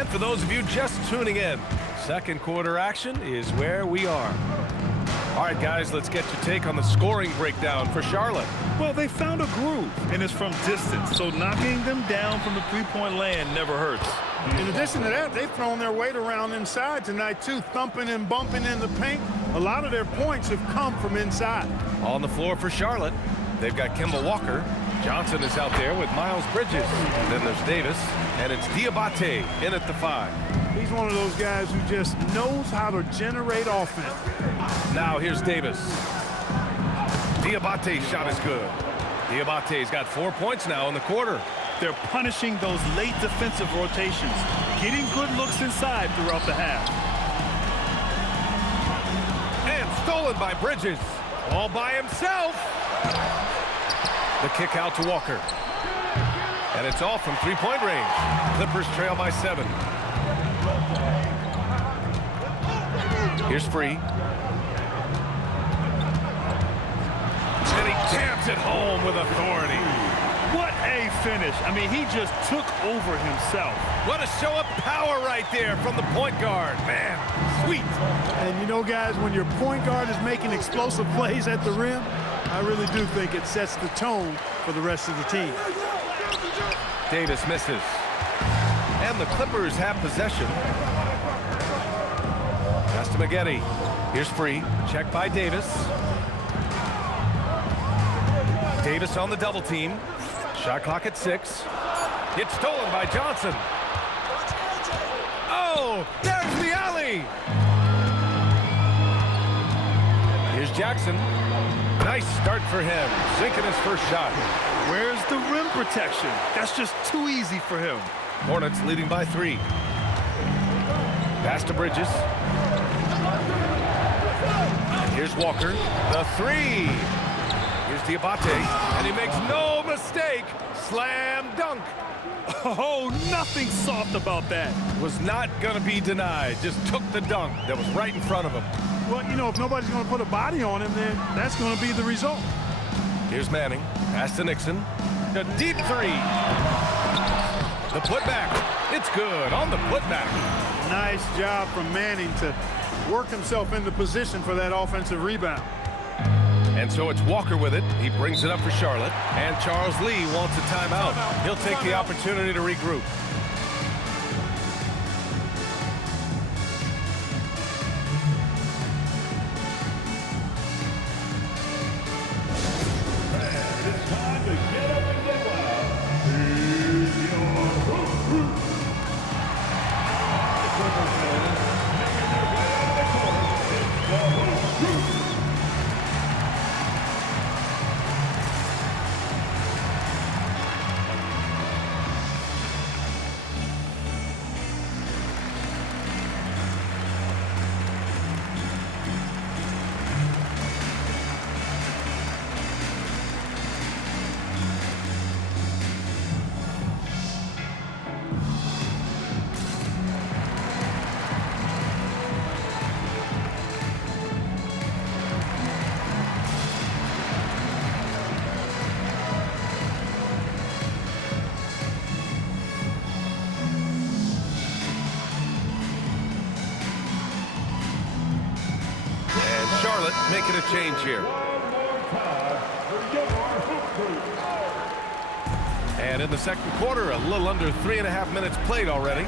And for those of you just tuning in, second quarter action is where we are. All right, guys, let's get your take on the scoring breakdown for Charlotte. Well, they found a groove, and it's from distance, so knocking them down from the three-point land never hurts. In addition to that, they've thrown their weight around inside tonight, too, thumping and bumping in the paint. A lot of their points have come from inside. On the floor for Charlotte, they've got Kemba Walker. Johnson is out there with Miles Bridges. And then there's Davis, and it's Diabate in at the 5. He's one of those guys who just knows how to generate offense. Now here's Davis. Diabate's shot is good. Diabate's got 4 points now in the quarter. They're punishing those late defensive rotations, getting good looks inside throughout the half. And stolen by Bridges. All by himself. The kick out to Walker. And it's off from three-point range. Clippers trail by 7. Here's Free. And he jams it home with authority. What a finish. I mean, he just took over himself. What a show of power right there from the point guard. Man, sweet. And you know, guys, when your point guard is making explosive plays at the rim, I really do think it sets the tone for the rest of the team. Davis misses. And the Clippers have possession. Pass to Maggette. Here's Free. Check by Davis. Davis on the double team. Shot clock at 6. It's stolen by Johnson. Oh, there's the alley. Here's Jackson. Nice start for him. Sinking his first shot. Where's the rim protection? That's just too easy for him. Hornets leading by 3. Pass to Bridges. And here's Walker. The 3. Here's Diabate. And he makes no mistake. Slam dunk. Oh, nothing soft about that. Was not going to be denied. Just took the dunk that was right in front of him. Well, you know, if nobody's going to put a body on him, then that's going to be the result. Here's Manning. Pass to Nixon. A deep 3. The putback. It's good on the putback. Nice job from Manning to work himself into position for that offensive rebound. And so it's Walker with it. He brings it up for Charlotte. And Charles Lee wants a timeout. He'll take the opportunity to regroup. Charlotte making a change here. And in the second quarter, a little under 3.5 minutes played already.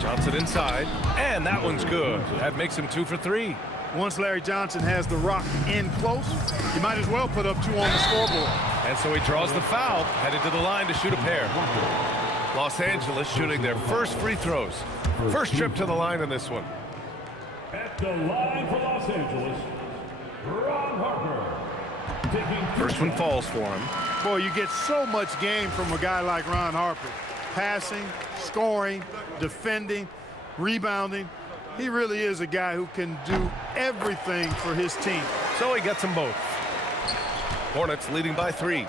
Johnson inside, and that one's good. That makes him 2 for 3. Once Larry Johnson has the rock in close, you might as well put up 2 on the scoreboard. And so he draws the foul, headed to the line to shoot a pair. Los Angeles shooting their first free throws. First trip to the line in this one. At the line for Los Angeles, Ron Harper. First one falls for him. Boy, you get so much game from a guy like Ron Harper. Passing, scoring, defending, rebounding. He really is a guy who can do everything for his team. So he gets them both. Hornets leading by 3.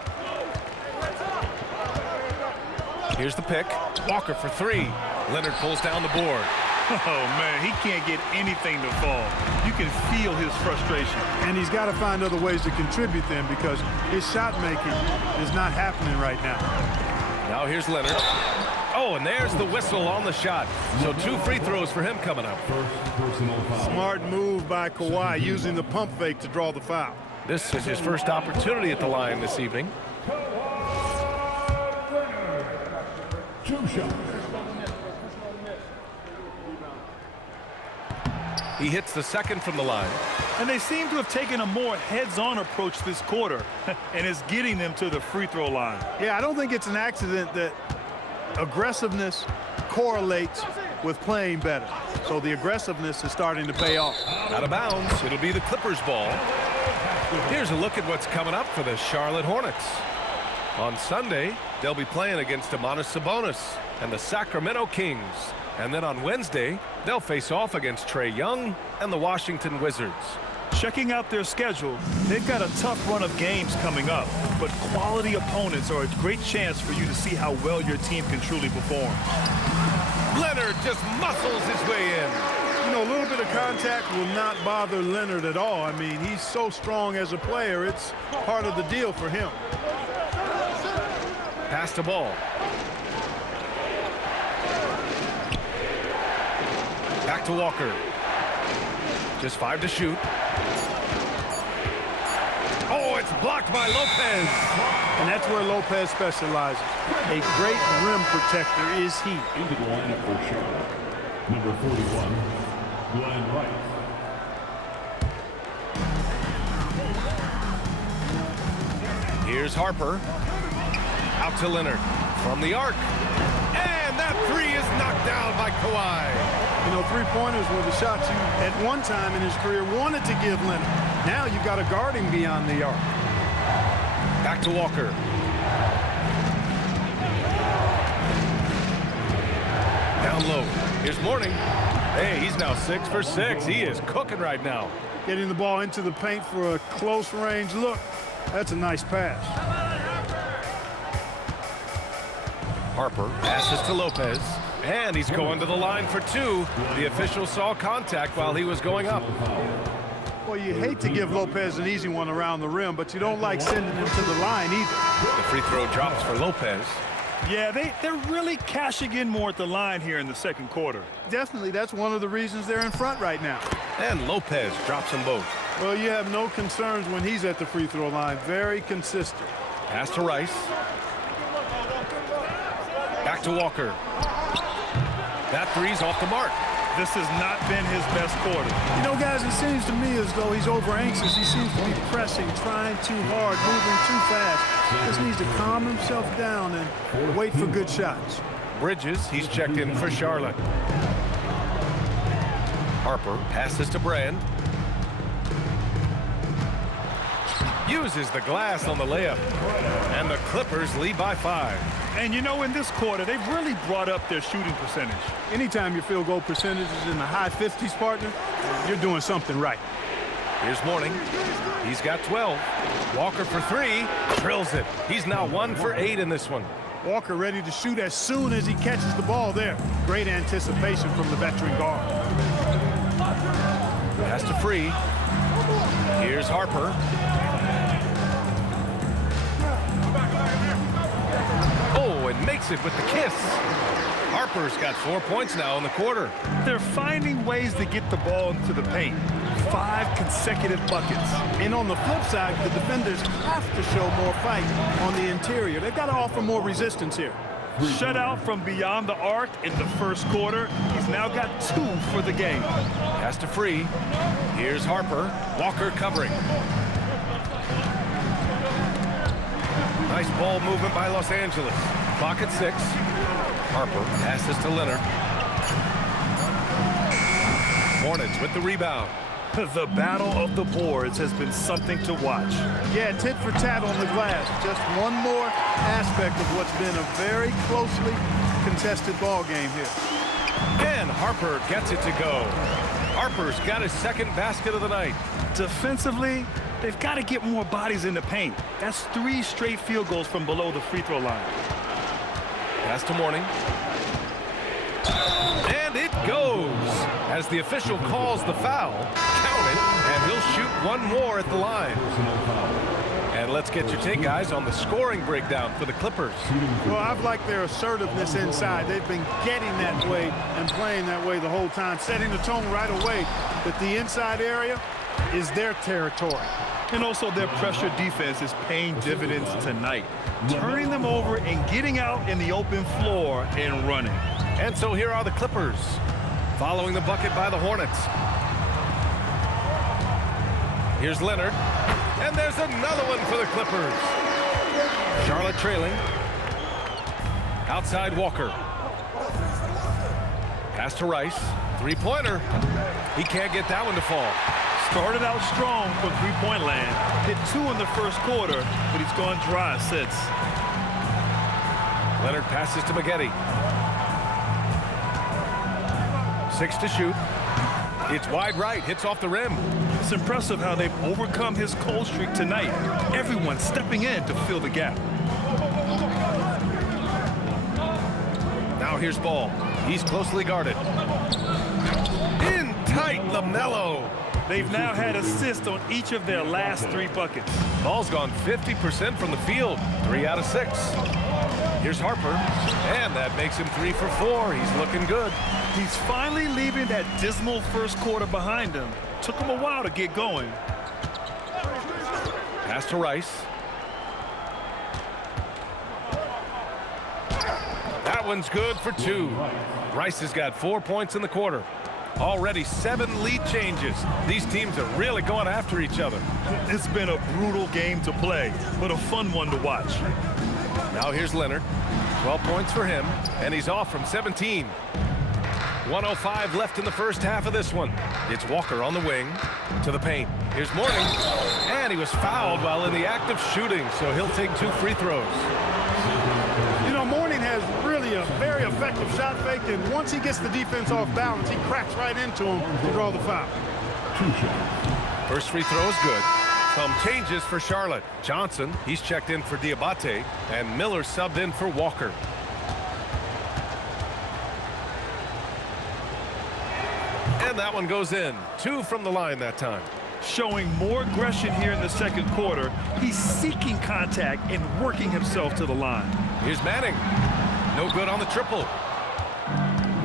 Here's the pick. Walker for 3. Leonard pulls down the board. Oh, man, he can't get anything to fall. You can feel his frustration. And he's got to find other ways to contribute then, because his shot making is not happening right now. Now here's Leonard. Oh, and there's the whistle on the shot. So 2 free throws for him coming up. First personal foul. Smart move by Kawhi, using the pump fake to draw the foul. This is his first opportunity at the line this evening. Two shots. He hits the second from the line. And they seem to have taken a more heads-on approach this quarter, and it's getting them to the free throw line. Yeah, I don't think it's an accident that aggressiveness correlates with playing better. So the aggressiveness is starting to pay off. Out of bounds. It'll be the Clippers' ball. Here's a look at what's coming up for the Charlotte Hornets. On Sunday, they'll be playing against Sabonis and the Sacramento Kings. And then on Wednesday, they'll face off against Trae Young and the Washington Wizards. Checking out their schedule, they've got a tough run of games coming up, but quality opponents are a great chance for you to see how well your team can truly perform. Leonard just muscles his way in. You know, a little bit of contact will not bother Leonard at all. I mean, he's so strong as a player. It's part of the deal for him. Pass the ball. Back to Walker. Just 5 to shoot. Oh, it's blocked by Lopez. And that's where Lopez specializes. A great rim protector is he. Into the lineup for Charlotte. Number 41, Glenn Wright. Here's Harper. Out to Leonard. From the arc. And that 3 is knocked down by Kawhi. You know, three-pointers were the shots you, at one time in his career, wanted to give Leonard. Now you've got to guard him beyond the arc. Back to Walker. Down low. Here's Mourning. Hey, he's now 6 for 6. He is cooking right now. Getting the ball into the paint for a close-range look. That's a nice pass. Harper passes to Lopez. And he's going to the line for 2. The official saw contact while he was going up. Well, you hate to give Lopez an easy one around the rim, but you don't like sending him to the line either. The free throw drops for Lopez. Yeah, they're really cashing in more at the line here in the second quarter. Definitely, that's one of the reasons they're in front right now. And Lopez drops them both. Well, you have no concerns when he's at the free throw line. Very consistent. Pass to Rice. Back to Walker. That 3's off the mark. This has not been his best quarter. You know, guys, it seems to me as though he's over-anxious. He seems to be pressing, trying too hard, moving too fast. Just needs to calm himself down and wait for good shots. Bridges, he's checked in for Charlotte. Harper passes to Brand. Uses the glass on the layup. And the Clippers lead by 5. And you know, in this quarter, they've really brought up their shooting percentage. Anytime your field goal percentage is in the high 50s, partner, you're doing something right. Here's Mourning. He's got 12. Walker for 3. Drills it. He's now 1 for 8 in this one. Walker ready to shoot as soon as he catches the ball there. Great anticipation from the veteran guard. Pass to Free. Here's Harper. Oh, and makes it with the kiss. Harper's got 4 points now in the quarter. They're finding ways to get the ball into the paint. 5 consecutive buckets. And on the flip side, the defenders have to show more fight on the interior. They've got to offer more resistance here. Shut out from beyond the arc in the first quarter. He's now got 2 for the game. Pass to Free. Here's Harper. Walker covering. Nice ball movement by Los Angeles. Clock at 6. Harper passes to Leonard. Hornets with the rebound. The battle of the boards has been something to watch. Yeah, tit for tat on the glass. Just one more aspect of what's been a very closely contested ball game here. And Harper gets it to go. Harper's got his second basket of the night. Defensively, they've got to get more bodies in the paint. That's 3 straight field goals from below the free throw line. Pass to Mourning. And it goes. As the official calls the foul, count it, and he'll shoot 1 more at the line. And And let's get your take, guys, on the scoring breakdown for the Clippers. Well, I've liked their assertiveness inside. They've been getting that way and playing that way the whole time, setting the tone right away that the inside area is their territory. And also their pressure defense is paying dividends tonight, turning them over and getting out in the open floor and running. And so here are the Clippers, following the bucket by the Hornets. Here's Leonard, and there's another one for the Clippers. Charlotte trailing. Outside Walker. Pass to Rice. Three-pointer. He can't get that one to fall. Started out strong from three-point land. Hit 2 in the first quarter, but he's gone dry since. Leonard passes to Maggette. 6 to shoot. It's wide right, hits off the rim. It's impressive how they've overcome his cold streak tonight. Everyone stepping in to fill the gap. Now here's Ball. He's closely guarded. In tight, LaMelo. They've now had assists on each of their last 3 buckets. Ball's gone 50% from the field. 3 out of 6. Here's Harper, and that makes him 3 for 4. He's looking good. He's finally leaving that dismal first quarter behind him. Took him a while to get going. Pass to Rice. That one's good for 2. Rice has got 4 points in the quarter. Already 7 lead changes. These teams are really going after each other. It's been a brutal game to play, but a fun one to watch. Now here's Leonard. 12 points for him, and he's off from 17. 1:05 left in the first half of this one. It's Walker on the wing to the paint. Here's Mourning, and he was fouled while in the act of shooting, so he'll take 2 free throws. You know, Mourning has really a very effective shot fake, and once he gets the defense off balance, he cracks right into him to draw the foul. First free throw is good. Some changes for Charlotte. Johnson, he's checked in for Diabate, and Miller subbed in for Walker. And that one goes in. 2 from the line that time. Showing more aggression here in the second quarter. He's seeking contact and working himself to the line. Here's Manning. No good on the triple.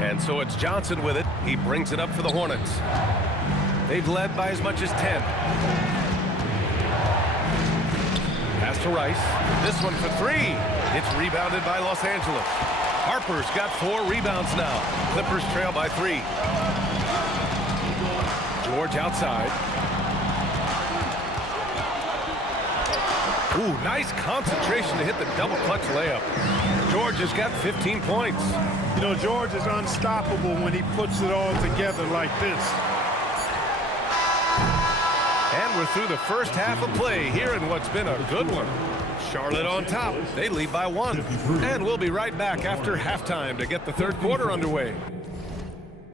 And so it's Johnson with it. He brings it up for the Hornets. They've led by as much as 10. Pass to Rice. This one for 3. It's rebounded by Los Angeles. Harper's got 4 rebounds now. Clippers trail by 3. George outside. Ooh, nice concentration to hit the double clutch layup. George has got 15 points. You know, George is unstoppable when he puts it all together like this. And we're through the first half of play here in what's been a good one. Charlotte on top. They lead by 1. And we'll be right back after halftime to get the third quarter underway.